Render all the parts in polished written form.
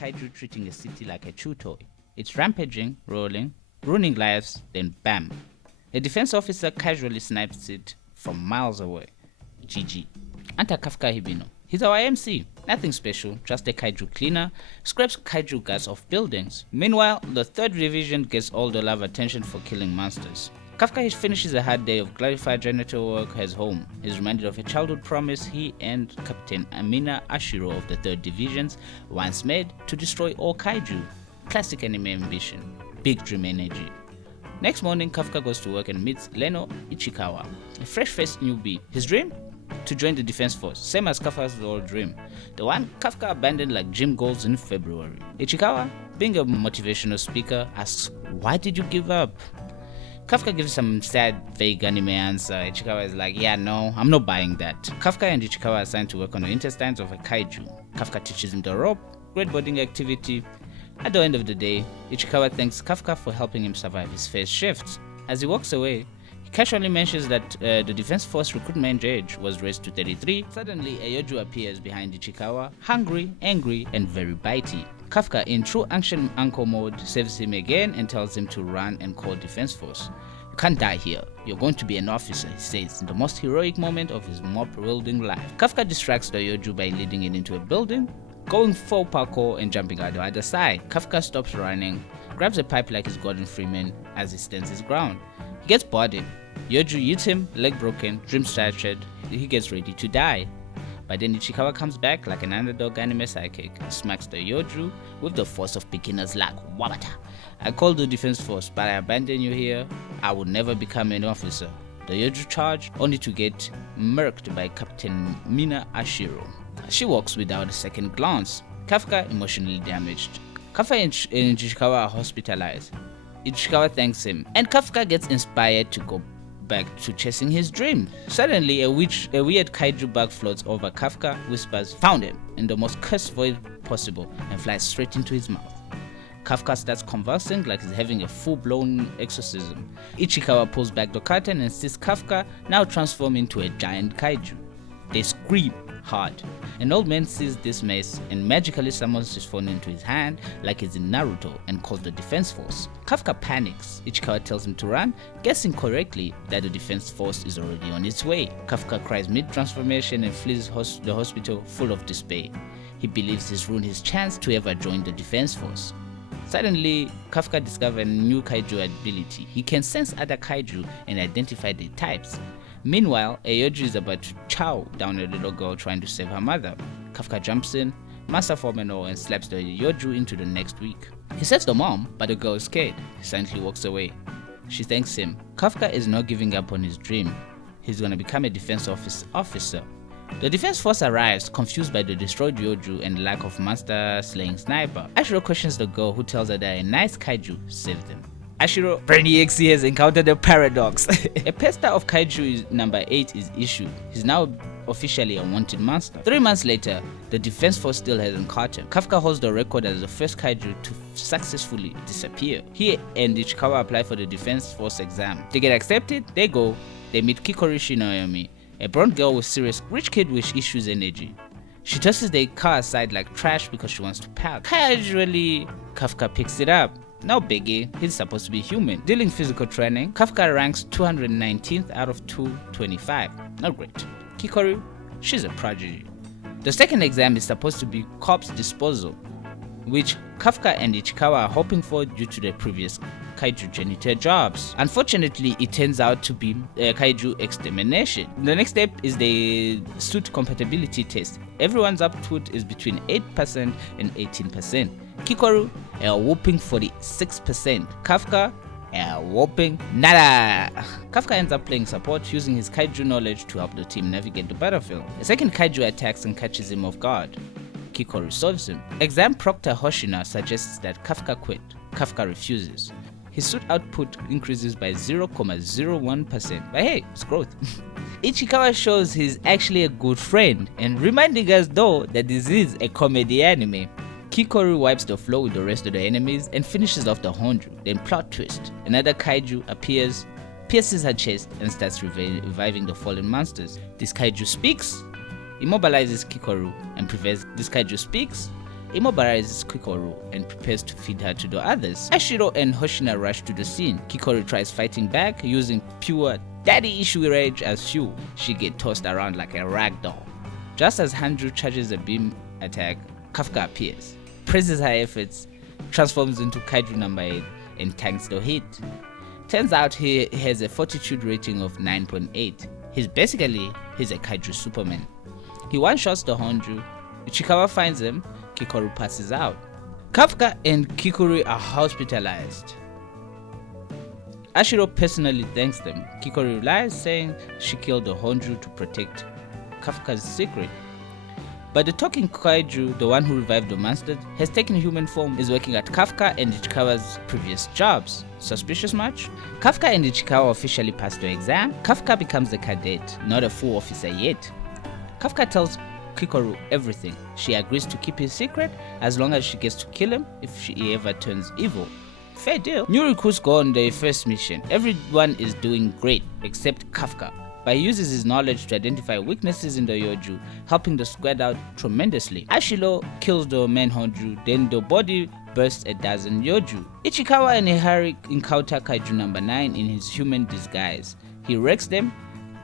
kaiju treating a city like a chew toy. It's rampaging, rolling, ruining lives, then bam. A defense officer casually snipes it from miles away. GG. Enter Kafka Hibino. He's our MC. Nothing special, just a kaiju cleaner, scrapes kaiju guts off buildings. Meanwhile, the 3rd Division gets all the love attention for killing monsters. Kafka finishes a hard day of glorified janitor work as home. He's reminded of a childhood promise he and Captain Amina Ashiro of the 3rd Divisions once made to destroy all kaiju. Classic anime ambition. Big dream energy. Next morning, Kafka goes to work and meets Leno Ichikawa, a fresh-faced newbie. His dream? To join the defense force, same as Kafka's old dream, the one Kafka abandoned like gym goals in February. Ichikawa, being a motivational speaker, asks, "Why did you give up?" Kafka gives some sad, vague anime answer. Ichikawa is like, "Yeah, no, I'm not buying that." Kafka and Ichikawa are assigned to work on the intestines of a kaiju. Kafka teaches him the rope, great bonding activity. At the end of the day, Ichikawa thanks Kafka for helping him survive his first shift. As he walks away, he casually mentions that the Defense Force recruitment age was raised to 33. Suddenly, a Yoju appears behind Ichikawa, hungry, angry, and very bitey. Kafka, in true action uncle mode, saves him again and tells him to run and call Defense Force. "You can't die here. You're going to be an officer," he says, in the most heroic moment of his mop-wielding life. Kafka distracts the Yoju by leading it into a building, going full parkour and jumping out the other side. Kafka stops running, grabs a pipe like he's Gordon Freeman as he stands his ground. He gets bodied. Yoju hits him, leg broken, dream fractured. He gets ready to die. But then Ichikawa comes back like an underdog anime psychic, smacks the Yoju with the force of beginner's luck. Wabata! "I called the defense force, but I abandon you here. I would never become an officer." The Yoju charge, only to get murked by Captain Mina Ashiro. She walks without a second glance. Kafka emotionally damaged. Kafka and Ichikawa are hospitalized. Ichikawa thanks him, and Kafka gets inspired to go back to chasing his dream. Suddenly, a weird kaiju bug floats over Kafka, whispers, "Found him," in the most cursed voice possible, and flies straight into his mouth. Kafka starts convulsing like he's having a full-blown exorcism. Ichikawa pulls back the curtain and sees Kafka now transform into a giant kaiju. They scream hard. An old man sees this mess and magically summons his phone into his hand like he's in Naruto and calls the defense force. Kafka panics. Ichikawa tells him to run, guessing correctly that the defense force is already on its way. Kafka cries mid-transformation and flees the hospital full of despair. He believes he's ruined his chance to ever join the defense force. Suddenly, Kafka discovers a new kaiju ability. He can sense other kaiju and identify their types. Meanwhile, a Yoju is about to chow down a little girl trying to save her mother. Kafka jumps in, Master Formano, and slaps the Yoju into the next week. He saves the mom, but the girl is scared. He silently walks away. She thanks him. Kafka is not giving up on his dream. He's gonna become a defense officer. The defense force arrives, confused by the destroyed Yoju and lack of monster-slaying sniper. Ashiro questions the girl, who tells her that a nice kaiju saved them. Ashiro, Brainy XC, has encountered a paradox. A pester of Kaiju number 8 is issued. He's now officially a wanted monster. 3 months later, the defense force still hasn't caught him. Kafka holds the record as the first kaiju to successfully disappear. He and Ichikawa apply for the defense force exam. They get accepted, they go. They meet Kikori Shinoyomi, a blonde girl with serious rich kid with issues energy. She tosses their car aside like trash because she wants to park. Casually, Kafka picks it up. No biggie, he's supposed to be human. During physical training, Kafka ranks 219th out of 225. Not great. Kikori, she's a prodigy. The second exam is supposed to be corpse disposal, which Kafka and Ichikawa are hoping for due to their previous kaiju janitor jobs. Unfortunately, it turns out to be kaiju extermination. The next step is the suit compatibility test. Everyone's output is between 8% and 18%. Kikoru, a whopping 46%. Kafka, a whopping nada. Kafka ends up playing support, using his kaiju knowledge to help the team navigate the battlefield. A second kaiju attacks and catches him off guard. Kikoru solves him. Exam proctor Hoshina suggests that Kafka quit. Kafka refuses. His suit output increases by 0.01%. But hey, it's growth. Ichikawa shows he's actually a good friend and reminding us though that this is a comedy anime. Kikoru wipes the floor with the rest of the enemies and finishes off the Honju. Then plot twist. Another kaiju appears, pierces her chest and starts reviving the fallen monsters. This kaiju speaks, immobilizes Kikoru and prevents this kaiju speaks, immobilizes Kikoru and prepares to feed her to the others. Ashiro and Hoshina rush to the scene. Kikoru tries fighting back using pure daddy issue rage as fuel. She gets tossed around like a rag doll. Just as Hanju charges a beam attack, Kafka appears, praises her efforts, transforms into Kaiju No.8 and tanks the hit. Turns out he has a fortitude rating of 9.8. He's a Kaiju Superman. He one-shots the Honju. Ichikawa finds him. Kikoru passes out. Kafka and Kikoru are hospitalized. Ashiro personally thanks them. Kikoru lies, saying she killed the Honju to protect Kafka's secret. But the talking kaiju, the one who revived the monster, has taken human form, is working at Kafka and Ichikawa's previous jobs. Suspicious much? Kafka and Ichikawa officially pass the exam. Kafka becomes a cadet, not a full officer yet. Kafka tells Kikoru everything. She agrees to keep his secret as long as she gets to kill him if he ever turns evil. Fair deal. New recruits go on their first mission. Everyone is doing great except Kafka, but he uses his knowledge to identify weaknesses in the Yoju, helping the squad out tremendously. Ashiro kills the main Honju, then the body bursts a dozen Yoju. Ichikawa and Ihari encounter Kaiju No.9 in his human disguise. He wrecks them,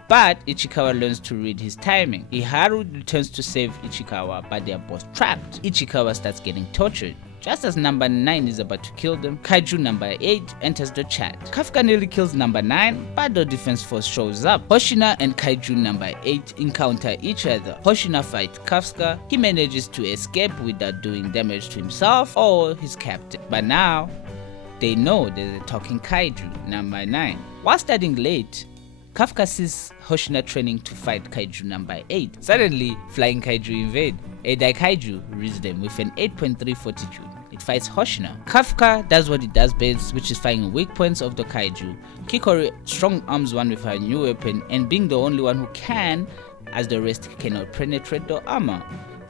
but Ichikawa learns to read his timing. Iharu returns to save Ichikawa, but they are both trapped. Ichikawa starts getting tortured. Just as No.9 is about to kill them, Kaiju No.8 enters the chat. Kafka nearly kills No.9, but the defense force shows up. Hoshina and Kaiju No.8 encounter each other. Hoshina fights Kafka. He manages to escape without doing damage to himself or his captain. But now, they know there's a talking Kaiju No.9. While studying late, Kafka sees Hoshina training to fight Kaiju No.8. Suddenly, flying Kaiju invade. A Daikaiju reads them with an 8.3 fortitude. It fights Hoshina. Kafka does what it does best, which is finding weak points of the Kaiju. Kikoru strong arms one with her new weapon, and being the only one who can, as the rest cannot penetrate the armor.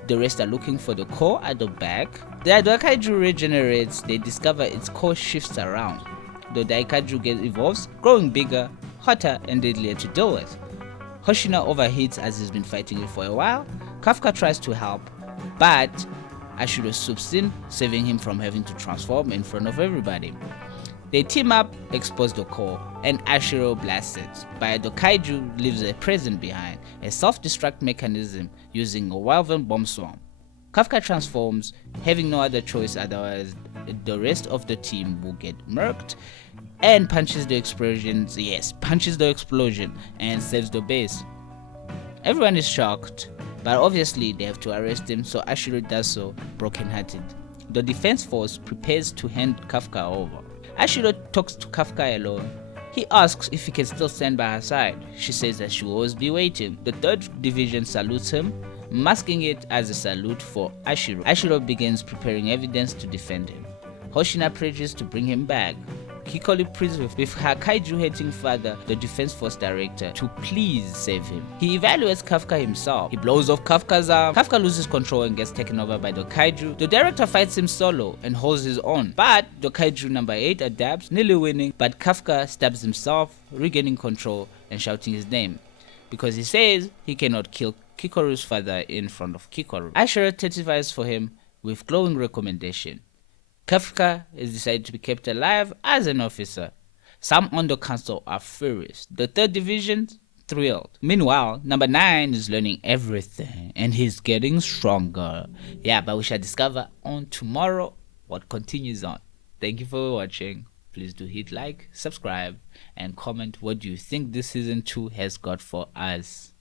The rest are looking for the core at the back. The Daikaiju regenerates. They discover its core shifts around. The Daikaiju evolves, growing bigger, hotter, and deadlier to deal with. Hoshina overheats as he's been fighting it for a while. Kafka tries to help, but Ashiro swoops in, saving him from having to transform in front of everybody. They team up, expose the core, and Ashiro blasts it, but the kaiju leaves a present behind, a self-destruct mechanism using a woven bomb swarm. Kafka transforms, having no other choice, otherwise the rest of the team will get murked, and punches the explosion and saves the base. Everyone is shocked, but obviously they have to arrest him, so Ashiro does so, brokenhearted. The defense force prepares to hand Kafka over. Ashiro talks to Kafka alone. He asks if he can still stand by her side. She says that she will always be waiting. The 3rd Division salutes him, masking it as a salute for Ashiro. Ashiro begins preparing evidence to defend him. Hoshina pledges to bring him back. Kikoru pleads with her kaiju-hating father, the defense force director, to please save him. He evaluates Kafka himself. He blows off Kafka's arm. Kafka loses control and gets taken over by the kaiju. The director fights him solo and holds his own, but the Kaiju No.8 adapts, nearly winning, but Kafka stabs himself, regaining control and shouting his name, because he says he cannot kill Kikoru's father in front of Kikoru. Ashura testifies for him with glowing recommendation. Kafka is decided to be kept alive as an officer. Some on the council are furious. The 3rd Division thrilled. Meanwhile, No.9 is learning everything and he's getting stronger. Yeah, but we shall discover on tomorrow what continues on. Thank you for watching. Please do hit like, subscribe, and comment what you think this season 2 has got for us.